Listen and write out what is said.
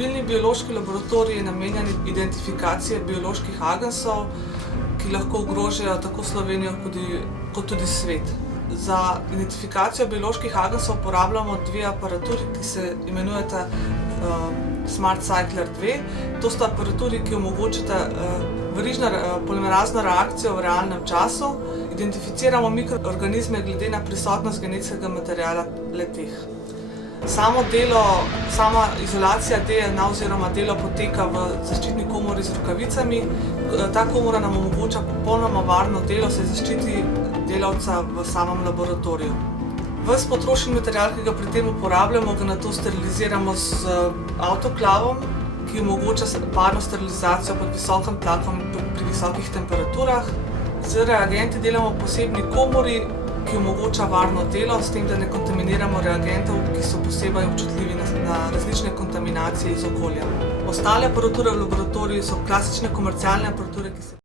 Mobilni biološki laboratorij je namenjen identifikaciji bioloških agensov, ki lahko ogrožajo tako Slovenijo kot tudi svet. Za identifikacijo bioloških agensov uporabljamo dve aparaturi, ki se imenujeta Smart Cycler 2. To sta aparaturi, ki omogočata verižno polimerazno reakcijo v realnem času. Identificiramo mikroorganizme glede na prisotnost genetskega materiala le-teh. Sama izolacija DNA oziroma delo poteka v zaščitni komori z rokavicami. Ta komora nam omogoča popolnoma varno delo, saj zaščiti delavca v samem laboratoriju. Ves potrošni material, ki ga pri tem uporabljamo, ga nato steriliziramo z avtoklavom, ki omogoča varno sterilizacijo pod visokim tlakom pri visokih temperaturah. Z reagenti delamo v posebni komori, ki omogoča varno delo, s tem, da ne kontaminiramo reagentov, ki so posebej občutljivi na različne kontaminacije iz okolja. Ostale aparature v laboratoriju so klasične komercialne aparature, ki se